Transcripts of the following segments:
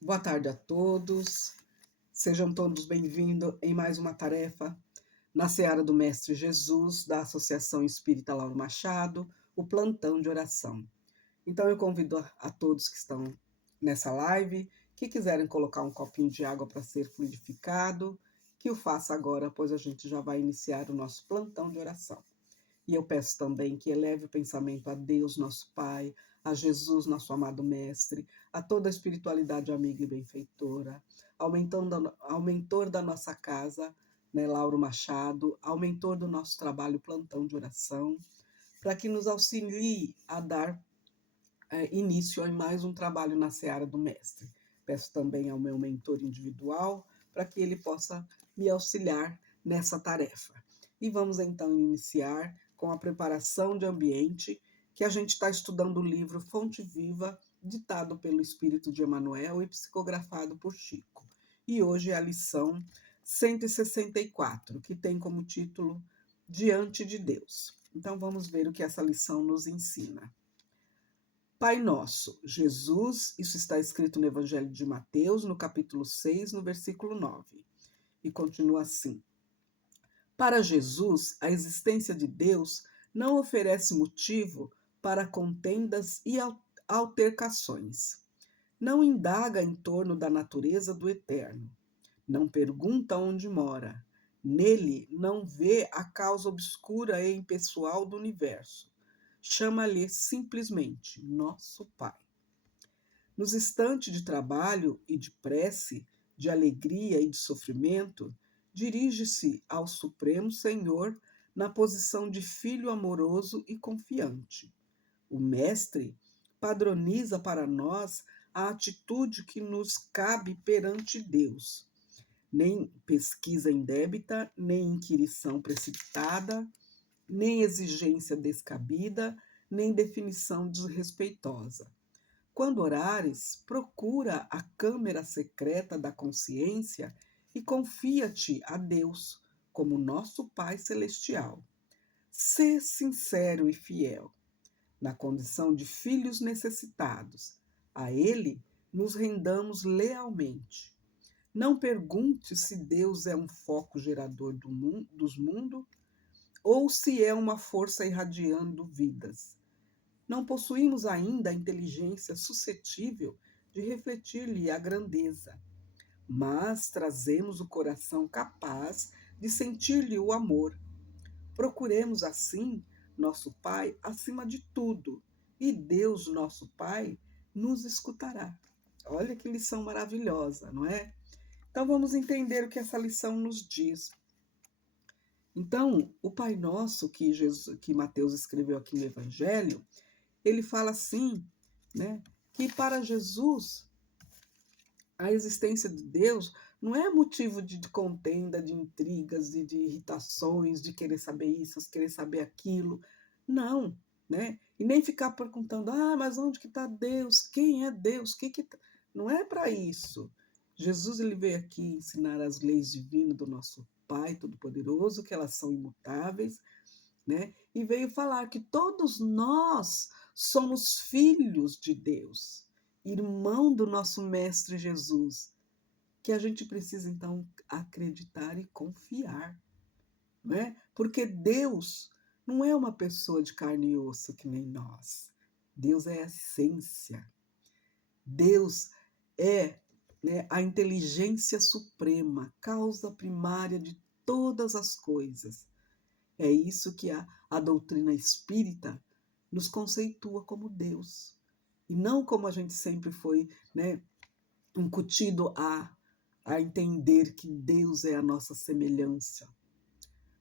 Boa tarde a todos. Sejam todos bem-vindos em mais uma tarefa na Seara do Mestre Jesus, da Associação Espírita Lauro Machado, o plantão de oração. Então eu convido a todos que estão nessa live, que quiserem colocar um copinho de água para ser fluidificado, que o faça agora, pois a gente já vai iniciar o nosso plantão de oração. E eu peço também que eleve o pensamento a Deus, nosso Pai, a Jesus, nosso amado Mestre, a toda a espiritualidade amiga e benfeitora, ao mentor da nossa casa, né, Lauro Machado, ao mentor do nosso trabalho Plantão de Oração, para que nos auxilie a dar início a mais um trabalho na Seara do Mestre. Peço também ao meu mentor individual para que ele possa me auxiliar nessa tarefa. E vamos então iniciar com a preparação de ambiente, que a gente está estudando o livro Fonte Viva, ditado pelo Espírito de Emmanuel e psicografado por Chico. E hoje é a lição 164, que tem como título Diante de Deus. Então vamos ver o que essa lição nos ensina. Pai Nosso, Jesus, isso está escrito no Evangelho de Mateus, no capítulo 6, no versículo 9. E continua assim. Para Jesus, a existência de Deus não oferece motivo para contendas e altercações. Não indaga em torno da natureza do eterno. Não pergunta onde mora. Nele não vê a causa obscura e impessoal do universo. Chama-lhe simplesmente Nosso Pai. Nos instantes de trabalho e de prece, de alegria e de sofrimento, dirige-se ao Supremo Senhor na posição de filho amoroso e confiante. O Mestre padroniza para nós a atitude que nos cabe perante Deus. Nem pesquisa indébita, nem inquirição precipitada, nem exigência descabida, nem definição desrespeitosa. Quando orares, procura a câmara secreta da consciência e confia-te a Deus como nosso Pai Celestial. Sê sincero e fiel, na condição de filhos necessitados. A Ele nos rendamos lealmente. Não pergunte se Deus é um foco gerador dos mundos ou se é uma força irradiando vidas. Não possuímos ainda a inteligência suscetível de refletir-lhe a grandeza, mas trazemos o coração capaz de sentir-lhe o amor. Procuremos, assim, nosso Pai acima de tudo, e Deus, nosso Pai, nos escutará. Olha que lição maravilhosa, não é? Então vamos entender o que essa lição nos diz. Então, o Pai Nosso que Mateus escreveu aqui no Evangelho, ele fala assim, né, que para Jesus a existência de Deus não é motivo de contenda, de intrigas, de irritações, de querer saber isso, querer saber aquilo. Não, né? E nem ficar perguntando, mas onde que está Deus? Quem é Deus? Não é para isso. Jesus ele veio aqui ensinar as leis divinas do nosso Pai Todo-Poderoso, que elas são imutáveis, né? E veio falar que todos nós somos filhos de Deus, irmão do nosso Mestre Jesus, que a gente precisa então acreditar e confiar, não é? Porque Deus não é uma pessoa de carne e osso que nem nós. Deus é a essência. Deus é, né, a inteligência suprema, causa primária de todas as coisas. É isso que a doutrina espírita nos conceitua como Deus. E não como a gente sempre foi, né, incutido a entender que Deus é a nossa semelhança.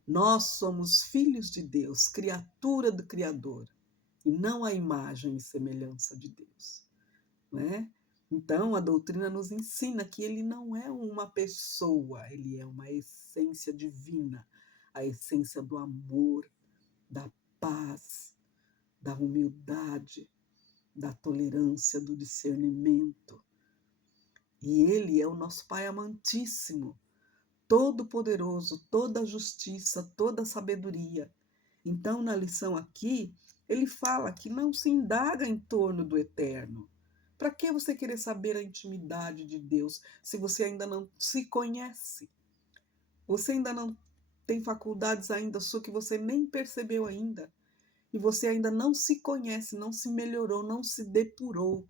Nós somos filhos de Deus, criatura do Criador, e não a imagem e semelhança de Deus. Não é? Então, a doutrina nos ensina que ele não é uma pessoa, ele é uma essência divina, a essência do amor, da paz, da humildade, da tolerância, do discernimento. E ele é o nosso Pai amantíssimo, todo-poderoso, toda a justiça, toda a sabedoria. Então, na lição aqui, ele fala que não se indaga em torno do eterno, Para que você querer saber a intimidade de Deus se você ainda não se conhece? Você ainda não tem faculdades ainda sua que você nem percebeu ainda. E você ainda não se conhece, não se melhorou, não se depurou.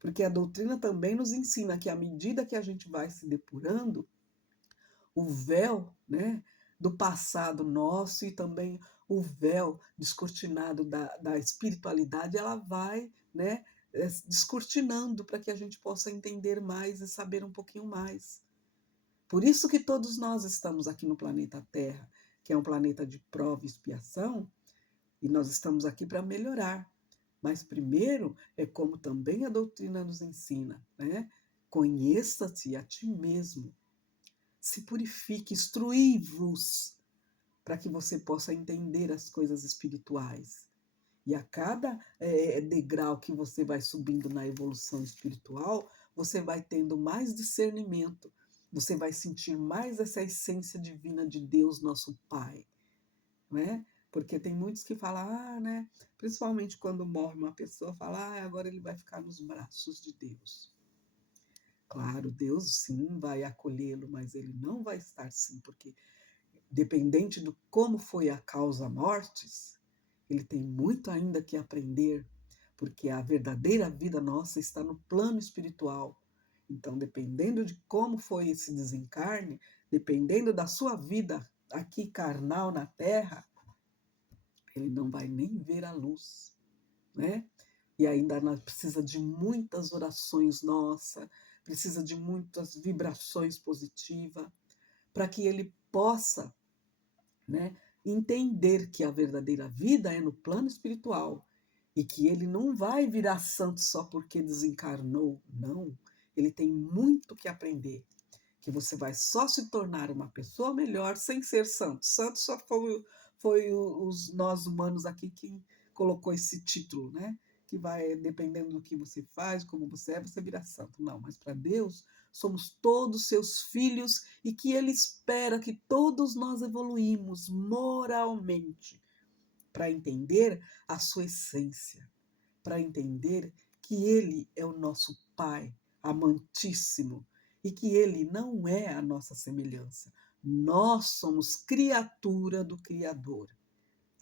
Porque a doutrina também nos ensina que à medida que a gente vai se depurando, o véu, né, do passado nosso e também o véu descortinado da espiritualidade, ela vai, né, descortinando para que a gente possa entender mais e saber um pouquinho mais. Por isso que todos nós estamos aqui no planeta Terra, que é um planeta de prova e expiação, e nós estamos aqui para melhorar. Mas primeiro é como também a doutrina nos ensina, né? Conheça-te a ti mesmo, se purifique, instrui-vos, para que você possa entender as coisas espirituais. E a cada degrau que você vai subindo na evolução espiritual, você vai tendo mais discernimento, você vai sentir mais essa essência divina de Deus, nosso Pai, né? Porque tem muitos que falam, né? Principalmente quando morre uma pessoa, fala, agora ele vai ficar nos braços de Deus. Claro, Deus sim vai acolhê-lo, mas ele não vai estar sim, porque dependente do como foi a causa mortis, ele tem muito ainda que aprender, porque a verdadeira vida nossa está no plano espiritual. Então, dependendo de como foi esse desencarne, dependendo da sua vida aqui carnal na Terra, ele não vai nem ver a luz, né? E ainda precisa de muitas orações nossas, precisa de muitas vibrações positivas, para que ele possa, né, entender que a verdadeira vida é no plano espiritual e que ele não vai virar santo só porque desencarnou, não. Ele tem muito que aprender, que você vai só se tornar uma pessoa melhor sem ser santo. Santo só foi os nós humanos aqui que colocou esse título, né? Que vai, dependendo do que você faz, como você é, você vira santo. Não, mas para Deus, somos todos seus filhos e que Ele espera que todos nós evoluímos moralmente para entender a sua essência, para entender que Ele é o nosso Pai amantíssimo e que Ele não é a nossa semelhança. Nós somos criatura do Criador,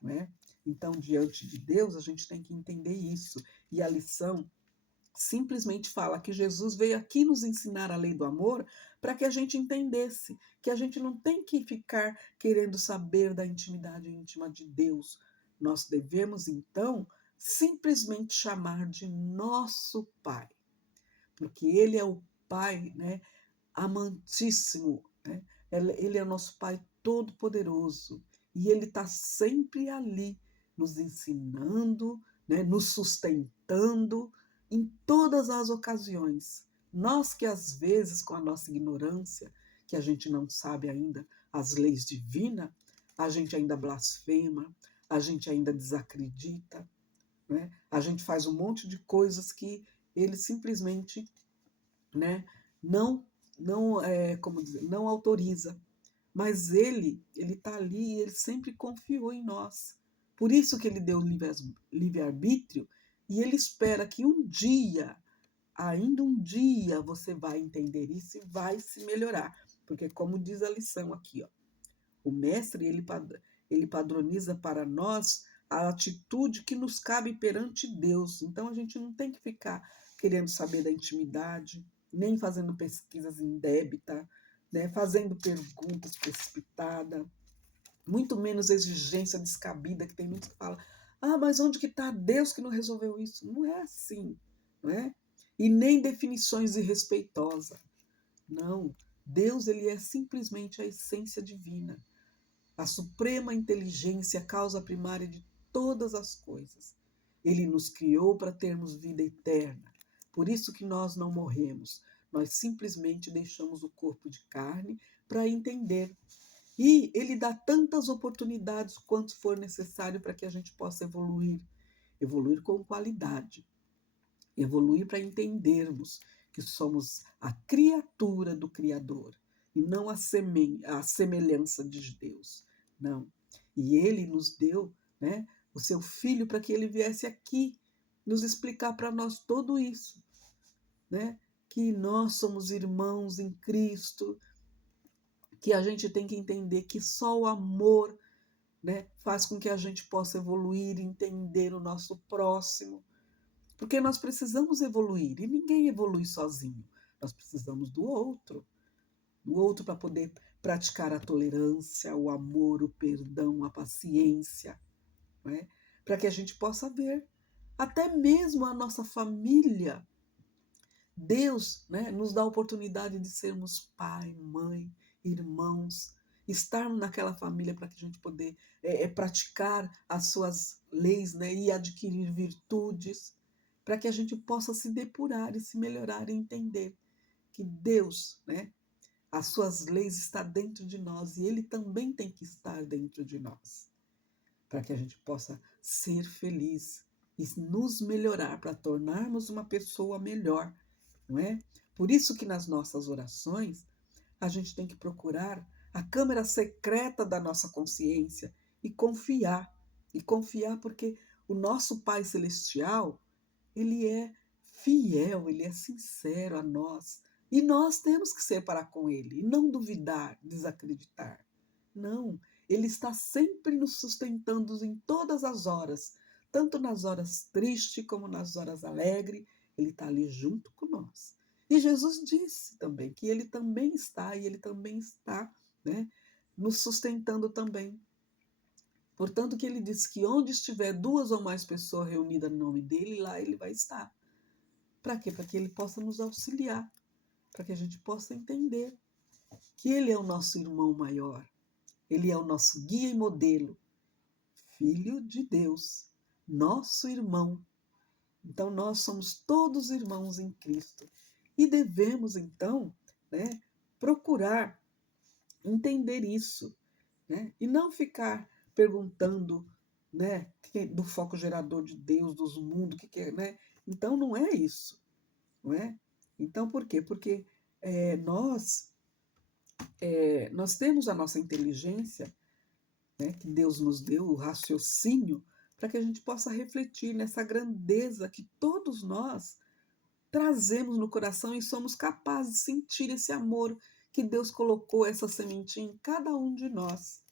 não é? Então, diante de Deus, a gente tem que entender isso. E a lição simplesmente fala que Jesus veio aqui nos ensinar a lei do amor para que a gente entendesse que a gente não tem que ficar querendo saber da intimidade íntima de Deus. Nós devemos, então, simplesmente chamar de nosso Pai, porque Ele é o Pai, né, amantíssimo, né? Ele é o nosso Pai todo-poderoso e Ele está sempre ali nos ensinando, né, nos sustentando em todas as ocasiões. Nós que às vezes, com a nossa ignorância, que a gente não sabe ainda as leis divinas, a gente ainda blasfema, a gente ainda desacredita, né? A gente faz um monte de coisas que ele simplesmente, né, como dizer, não autoriza. Mas ele está ali e ele sempre confiou em nós. Por isso que ele deu livre-arbítrio e ele espera que um dia, ainda um dia, você vai entender isso e vai se melhorar. Porque como diz a lição aqui, ó, o mestre ele padroniza para nós a atitude que nos cabe perante Deus. Então a gente não tem que ficar querendo saber da intimidade, nem fazendo pesquisas indébita, né, fazendo perguntas precipitadas, muito menos exigência descabida, que tem muitos que falam, mas onde que está Deus que não resolveu isso? Não é assim, não é? E nem definições irrespeitosas. Não, Deus ele é simplesmente a essência divina, a suprema inteligência, a causa primária de todas as coisas. Ele nos criou para termos vida eterna. Por isso que nós não morremos. Nós simplesmente deixamos o corpo de carne para entender. E ele dá tantas oportunidades quanto for necessário para que a gente possa evoluir. Evoluir com qualidade. Evoluir para entendermos que somos a criatura do Criador e não a semelhança de Deus. Não. E ele nos deu, né, o seu filho para que ele viesse aqui nos explicar para nós tudo isso, né? Que nós somos irmãos em Cristo, que a gente tem que entender que só o amor, né, faz com que a gente possa evoluir, entender o nosso próximo, porque nós precisamos evoluir e ninguém evolui sozinho. Nós precisamos do outro para poder praticar a tolerância, o amor, o perdão, a paciência, né? Para que a gente possa ver até mesmo a nossa família. Deus, né, nos dá a oportunidade de sermos pai, mãe, irmãos, estarmos naquela família para que a gente poder praticar as suas leis, né, e adquirir virtudes, para que a gente possa se depurar e se melhorar e entender que Deus, né, as suas leis estão dentro de nós e Ele também tem que estar dentro de nós, para que a gente possa ser feliz e nos melhorar, para tornarmos uma pessoa melhor, não é? Por isso que nas nossas orações a gente tem que procurar a câmara secreta da nossa consciência e confiar porque o nosso Pai Celestial, ele é fiel, ele é sincero a nós. E nós temos que ser para com ele, e não duvidar, desacreditar. Não, ele está sempre nos sustentando em todas as horas, tanto nas horas tristes como nas horas alegres, ele está ali junto com nós. E Jesus disse também que ele também está, e ele também está, né, nos sustentando também. Portanto, que ele disse que onde estiver duas ou mais pessoas reunidas no nome dele, lá ele vai estar. Para quê? Para que ele possa nos auxiliar, para que a gente possa entender que ele é o nosso irmão maior, ele é o nosso guia e modelo, Filho de Deus, nosso irmão. Então, nós somos todos irmãos em Cristo e devemos, então, né, procurar entender isso, né, e não ficar perguntando, né, do foco gerador de Deus, dos mundos, o que é, né? Então, não é isso, não é? Então, por quê? Porque nós temos a nossa inteligência, né, que Deus nos deu, o raciocínio, para que a gente possa refletir nessa grandeza que todos nós trazemos no coração e somos capazes de sentir esse amor que Deus colocou, essa sementinha em cada um de nós.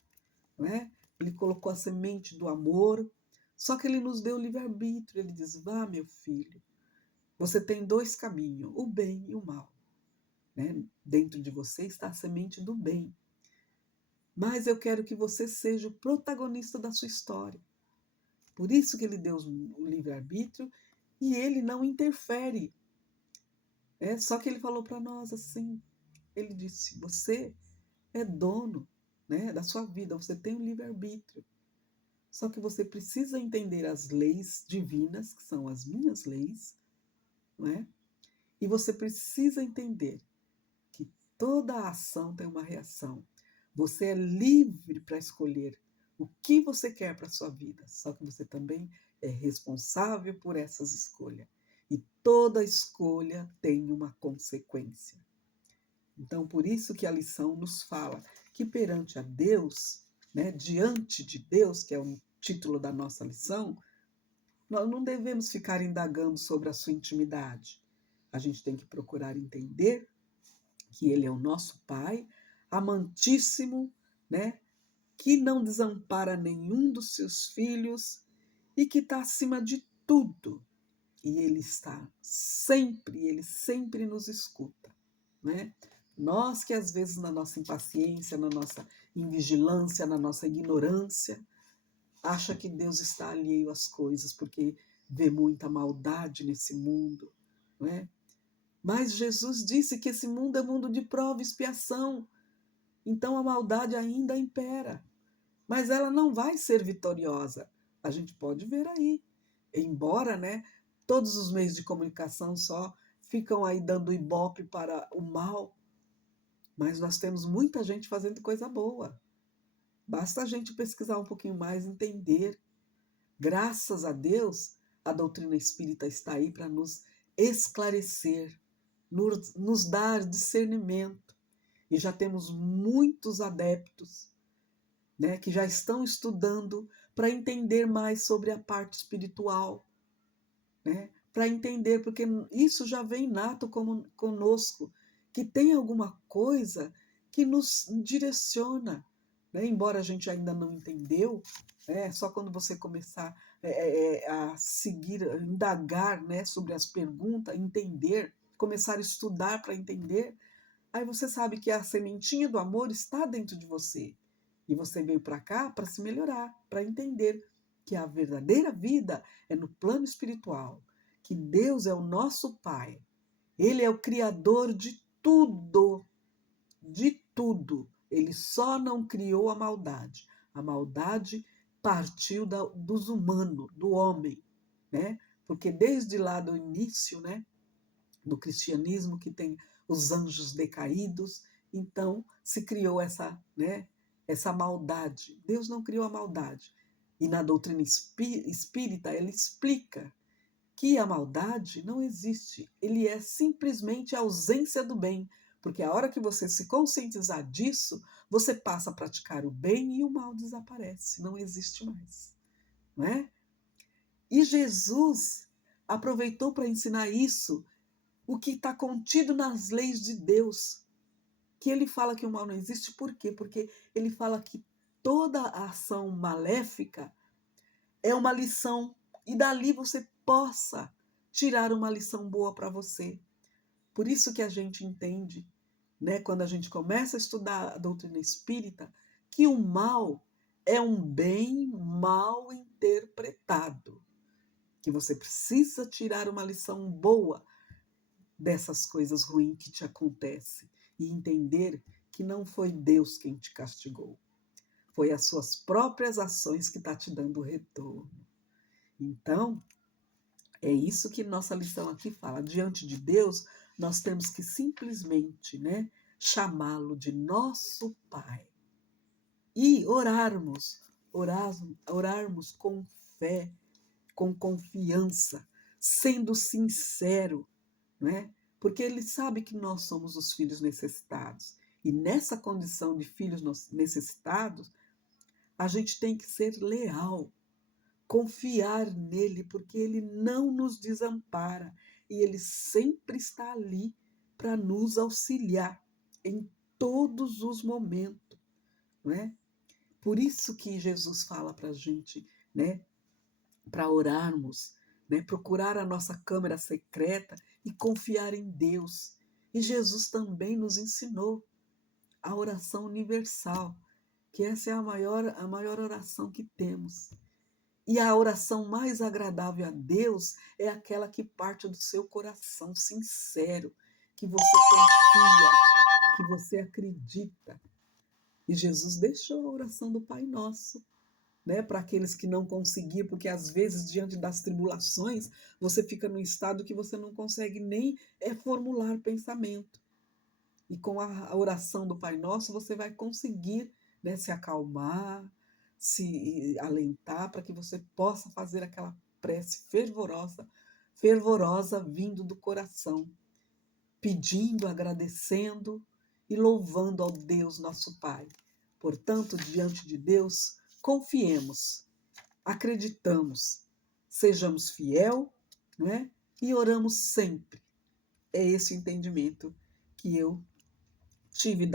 Não é? Ele colocou a semente do amor, só que ele nos deu o livre-arbítrio. Ele diz: vá, meu filho, você tem dois caminhos, o bem e o mal. Né? Dentro de você está a semente do bem. Mas eu quero que você seja o protagonista da sua história. Por isso que ele deu o livre-arbítrio e ele não interfere. Só que ele falou para nós assim, ele disse, você é dono, né, da sua vida, você tem o livre-arbítrio. Só que você precisa entender as leis divinas, que são as minhas leis, não é? E você precisa entender que toda ação tem uma reação. Você é livre para escolher o que você quer para a sua vida, só que você também é responsável por essas escolhas. E toda escolha tem uma consequência. Então, por isso que a lição nos fala que perante a Deus, né, diante de Deus, que é o título da nossa lição, nós não devemos ficar indagando sobre a sua intimidade. A gente tem que procurar entender que Ele é o nosso Pai, amantíssimo, né, que não desampara nenhum dos seus filhos e que está acima de tudo. E Ele Ele sempre nos escuta, né? Nós que às vezes na nossa impaciência, na nossa invigilância, na nossa ignorância, acha que Deus está alheio às coisas, porque vê muita maldade nesse mundo, não é? Mas Jesus disse que esse mundo é mundo de prova e expiação, então a maldade ainda impera, mas ela não vai ser vitoriosa. A gente pode ver aí, embora, né, todos os meios de comunicação só ficam aí dando ibope para o mal, mas nós temos muita gente fazendo coisa boa. Basta a gente pesquisar um pouquinho mais, entender. Graças a Deus, a doutrina espírita está aí para nos esclarecer, nos dar discernimento. E já temos muitos adeptos, né, que já estão estudando para entender mais sobre a parte espiritual. né? Para entender, porque isso já vem nato como conosco, que tem alguma coisa que nos direciona, né? Embora a gente ainda não entendeu, né? Só quando você começar a seguir, a indagar, né, sobre as perguntas, entender, começar a estudar para entender, aí você sabe que a sementinha do amor está dentro de você. E você veio para cá para se melhorar, para entender que a verdadeira vida é no plano espiritual, que Deus é o nosso Pai. Ele é o criador de tudo, de tudo. Ele só não criou a maldade. A maldade partiu dos humanos, do homem, né? Porque desde lá do início, né, do cristianismo, que tem os anjos decaídos, então se criou essa, né, essa maldade. Deus não criou a maldade. E na doutrina espírita, ele explica que a maldade não existe. Ele é simplesmente a ausência do bem. Porque a hora que você se conscientizar disso, você passa a praticar o bem e o mal desaparece, não existe mais. Não é? E Jesus aproveitou para ensinar isso, o que está contido nas leis de Deus, que ele fala que o mal não existe, por quê? Porque ele fala que toda ação maléfica é uma lição, e dali você possa tirar uma lição boa para você. Por isso que a gente entende, né, quando a gente começa a estudar a doutrina espírita, que o mal é um bem mal interpretado, que você precisa tirar uma lição boa dessas coisas ruins que te acontecem e entender que não foi Deus quem te castigou, foi as suas próprias ações que está te dando o retorno. Então, é isso que nossa lição aqui fala. Diante de Deus, nós temos que simplesmente, né, chamá-lo de nosso Pai e orarmos com fé, com confiança, sendo sincero, né? Porque ele sabe que nós somos os filhos necessitados. E nessa condição de filhos necessitados, a gente tem que ser leal, confiar nele, porque ele não nos desampara e ele sempre está ali para nos auxiliar em todos os momentos, não é? Por isso que Jesus fala para a gente, né, para orarmos, né, procurar a nossa câmara secreta e confiar em Deus. E Jesus também nos ensinou a oração universal, que essa é a maior oração que temos. E a oração mais agradável a Deus é aquela que parte do seu coração sincero, que você confia, que você acredita. E Jesus deixou a oração do Pai Nosso, né, para aqueles que não conseguiam, porque às vezes, diante das tribulações, você fica num estado que você não consegue nem formular pensamento. E com a oração do Pai Nosso, você vai conseguir, né, se acalmar, se alentar, para que você possa fazer aquela prece fervorosa vindo do coração, pedindo, agradecendo e louvando ao Deus nosso Pai. Portanto, diante de Deus, confiemos, acreditamos, sejamos fiel, não é? E oramos sempre. É esse o entendimento que eu tive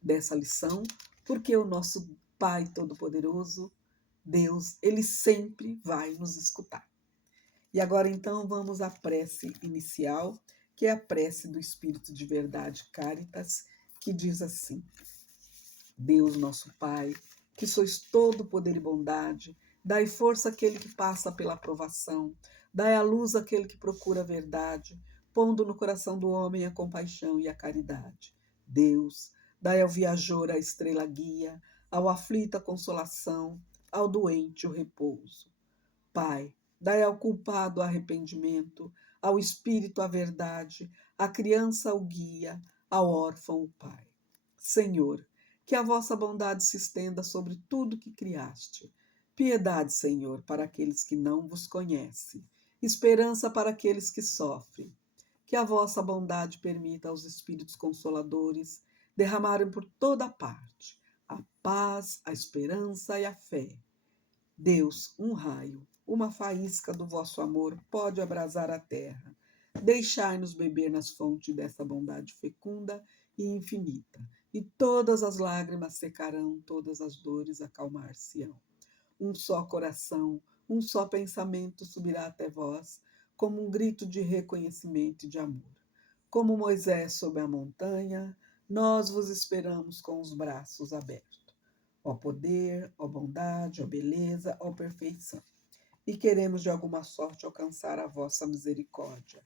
dessa lição, porque o nosso Pai Todo-Poderoso, Deus, ele sempre vai nos escutar. E agora então vamos à prece inicial, que é a prece do Espírito de Verdade Caritas, que diz assim: Deus nosso Pai, que sois todo poder e bondade, dai força àquele que passa pela provação, dai a luz àquele que procura a verdade, pondo no coração do homem a compaixão e a caridade. Deus, dai ao viajor a estrela guia, ao aflito a consolação, ao doente o repouso. Pai, dai ao culpado arrependimento, ao espírito a verdade, à criança o guia, ao órfão o pai. Senhor, que a vossa bondade se estenda sobre tudo que criaste. Piedade, Senhor, para aqueles que não vos conhecem. Esperança para aqueles que sofrem. Que a vossa bondade permita aos Espíritos Consoladores derramarem por toda parte a paz, a esperança e a fé. Deus, um raio, uma faísca do vosso amor pode abrasar a terra. Deixai-nos beber nas fontes dessa bondade fecunda e infinita, e todas as lágrimas secarão, todas as dores acalmar-se-ão. Um só coração, um só pensamento subirá até vós, como um grito de reconhecimento e de amor. Como Moisés sob a montanha, nós vos esperamos com os braços abertos. Ó poder, ó bondade, ó beleza, ó perfeição. E queremos de alguma sorte alcançar a vossa misericórdia.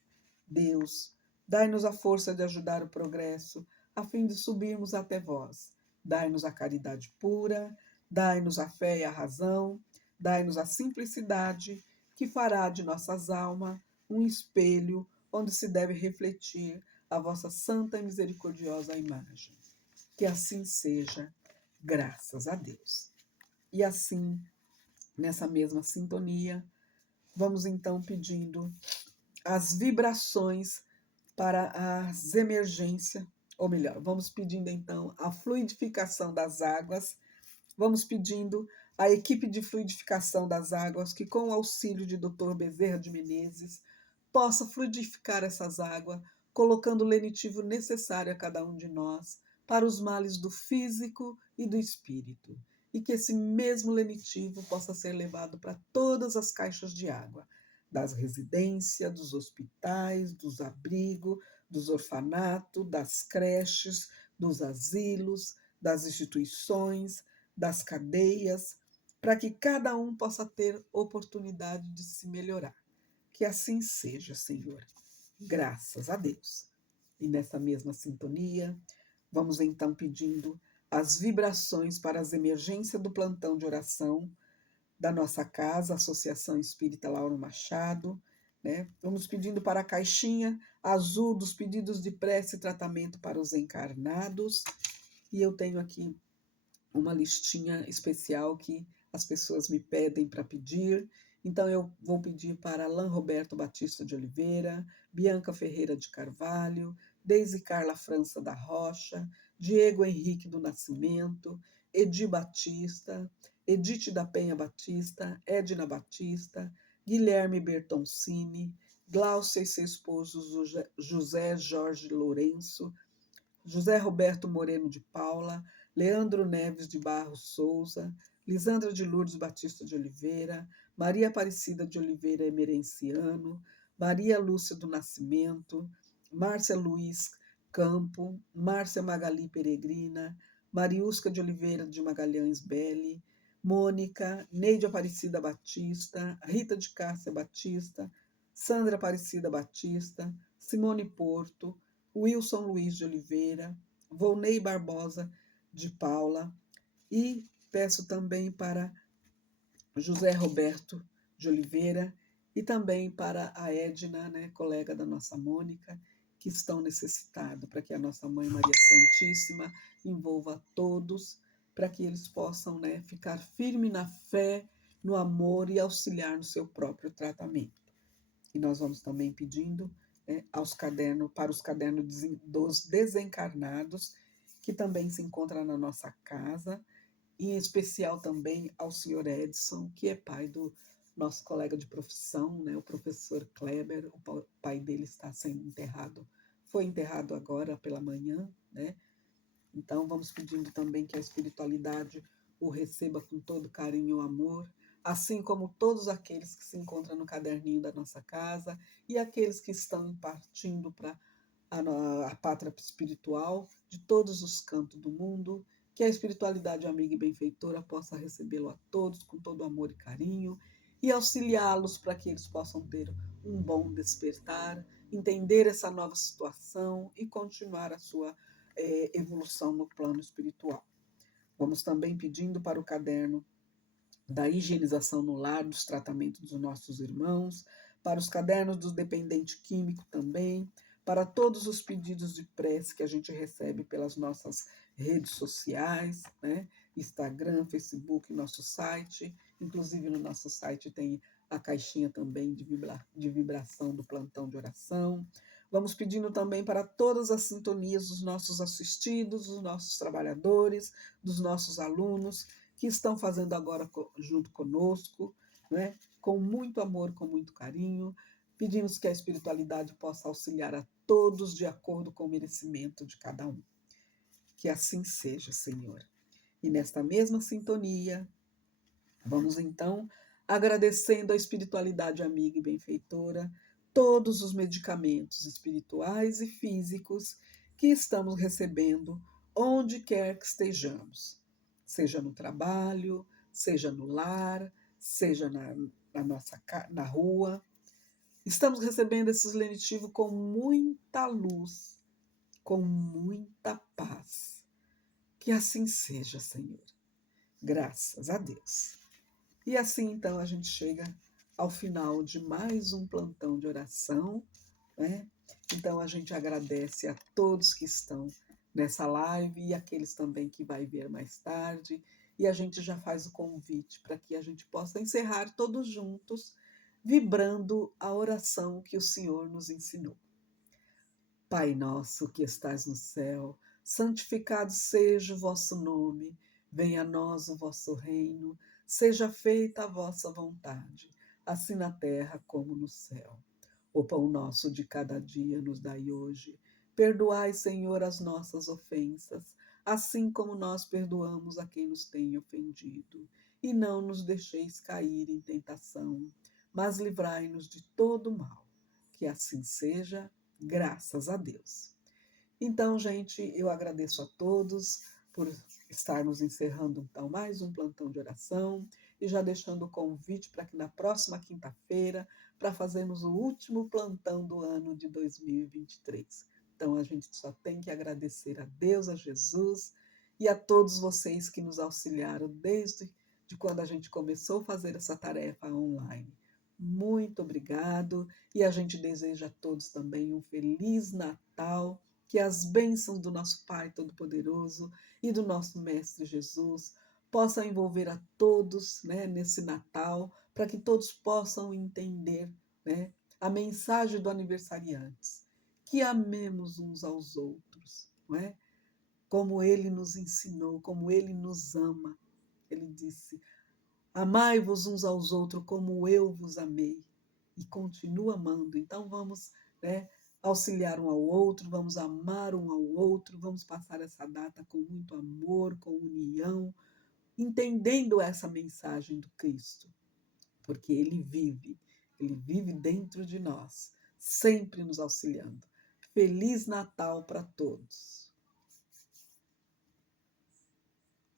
Deus, dai-nos a força de ajudar o progresso, a fim de subirmos até vós. Dai-nos a caridade pura, dai-nos a fé e a razão, dai-nos a simplicidade, que fará de nossas almas um espelho onde se deve refletir a vossa santa e misericordiosa imagem. Que assim seja, graças a Deus. E assim, nessa mesma sintonia, vamos então pedindo as vibrações para as emergências, ou melhor, vamos pedindo então a fluidificação das águas, vamos pedindo a equipe de fluidificação das águas que, com o auxílio de Dr. Bezerra de Menezes, possa fluidificar essas águas, colocando o lenitivo necessário a cada um de nós para os males do físico e do espírito, e que esse mesmo lenitivo possa ser levado para todas as caixas de água, das residências, dos hospitais, dos abrigos, dos orfanatos, das creches, dos asilos, das instituições, das cadeias, para que cada um possa ter oportunidade de se melhorar. Que assim seja, Senhor. Graças a Deus. E nessa mesma sintonia, vamos então pedindo as vibrações para as emergências do plantão de oração da nossa casa, Associação Espírita Lauro Machado, né? Vamos pedindo para a caixinha azul dos pedidos de prece e tratamento para os encarnados. E eu tenho aqui uma listinha especial que as pessoas me pedem para pedir. Então, eu vou pedir para Alain Roberto Batista de Oliveira, Bianca Ferreira de Carvalho, Deise Carla França da Rocha, Diego Henrique do Nascimento, Edi Batista, Edith da Penha Batista, Edna Batista, Guilherme Bertoncini, Glaucia e seu esposo José Jorge Lourenço, José Roberto Moreno de Paula, Leandro Neves de Barros Souza, Lisandra de Lourdes Batista de Oliveira, Maria Aparecida de Oliveira Emerenciano, Maria Lúcia do Nascimento, Márcia Luiz Campo, Márcia Magali Peregrina, Mariusca de Oliveira de Magalhães Belli, Mônica, Neide Aparecida Batista, Rita de Cássia Batista, Sandra Aparecida Batista, Simone Porto, Wilson Luiz de Oliveira, Volney Barbosa de Paula, e peço também para José Roberto de Oliveira e também para a Edna, né, colega da nossa Mônica, que estão necessitados, para que a nossa Mãe Maria Santíssima envolva a todos, para que eles possam, né, ficar firme na fé, no amor e auxiliar no seu próprio tratamento. E nós vamos também pedindo, né, para os cadernos dos desencarnados, que também se encontram na nossa casa, e em especial também ao senhor Edson, que é pai do nosso colega de profissão, né, o professor Kleber. O pai dele está sendo enterrado, foi enterrado agora pela manhã, né? Então vamos pedindo também que a espiritualidade o receba com todo carinho e amor, assim como todos aqueles que se encontram no caderninho da nossa casa e aqueles que estão partindo para a pátria espiritual de todos os cantos do mundo, que a espiritualidade amiga e benfeitora possa recebê-lo a todos com todo amor e carinho e auxiliá-los para que eles possam ter um bom despertar, entender essa nova situação e continuar a sua evolução no plano espiritual. Vamos também pedindo para o caderno da higienização no lar, dos tratamentos dos nossos irmãos, para os cadernos do dependente químico também, para todos os pedidos de prece que a gente recebe pelas nossas redes sociais, né? Instagram, Facebook, nosso site. Inclusive no nosso site tem a caixinha também de vibração do plantão de oração. Vamos pedindo também para todas as sintonias dos nossos assistidos, dos nossos trabalhadores, dos nossos alunos, que estão fazendo agora junto conosco, né? com muito amor, com muito carinho. Pedimos que a espiritualidade possa auxiliar a todos de acordo com o merecimento de cada um. Que assim seja, Senhor. E nesta mesma sintonia, vamos então agradecendo a espiritualidade amiga e benfeitora, todos os medicamentos espirituais e físicos que estamos recebendo onde quer que estejamos, seja no trabalho, seja no lar, seja na rua. Estamos recebendo esses lenitivos com muita luz, com muita paz. Que assim seja, Senhor. Graças a Deus. E assim, então, a gente chega ao final de mais um plantão de oração, né? Então, a gente agradece a todos que estão nessa live e aqueles também que vai ver mais tarde. E a gente já faz o convite para que a gente possa encerrar todos juntos, vibrando a oração que o Senhor nos ensinou. Pai nosso que estás no céu, santificado seja o vosso nome, venha a nós o vosso reino, seja feita a vossa vontade, assim na terra como no céu. O pão nosso de cada dia nos dai hoje. Perdoai, Senhor, as nossas ofensas, assim como nós perdoamos a quem nos tem ofendido. E não nos deixeis cair em tentação, mas livrai-nos de todo mal. Que assim seja. Graças a Deus. Então, gente, eu agradeço a todos por estarmos encerrando então mais um plantão de oração e já deixando o convite para que na próxima quinta-feira para fazermos o último plantão do ano de 2023. Então, a gente só tem que agradecer a Deus, a Jesus e a todos vocês que nos auxiliaram desde quando a gente começou a fazer essa tarefa online. Muito obrigado e a gente deseja a todos também um Feliz Natal, que as bênçãos do nosso Pai Todo-Poderoso e do nosso Mestre Jesus possam envolver a todos, né, nesse Natal, para que todos possam entender, né, a mensagem do aniversariante, que amemos uns aos outros, não é? Como Ele nos ensinou, como Ele nos ama. Ele disse: amai-vos uns aos outros como eu vos amei. E continua amando. Então vamos, né, auxiliar um ao outro, vamos amar um ao outro, vamos passar essa data com muito amor, com união, entendendo essa mensagem do Cristo. Porque Ele vive dentro de nós, sempre nos auxiliando. Feliz Natal para todos!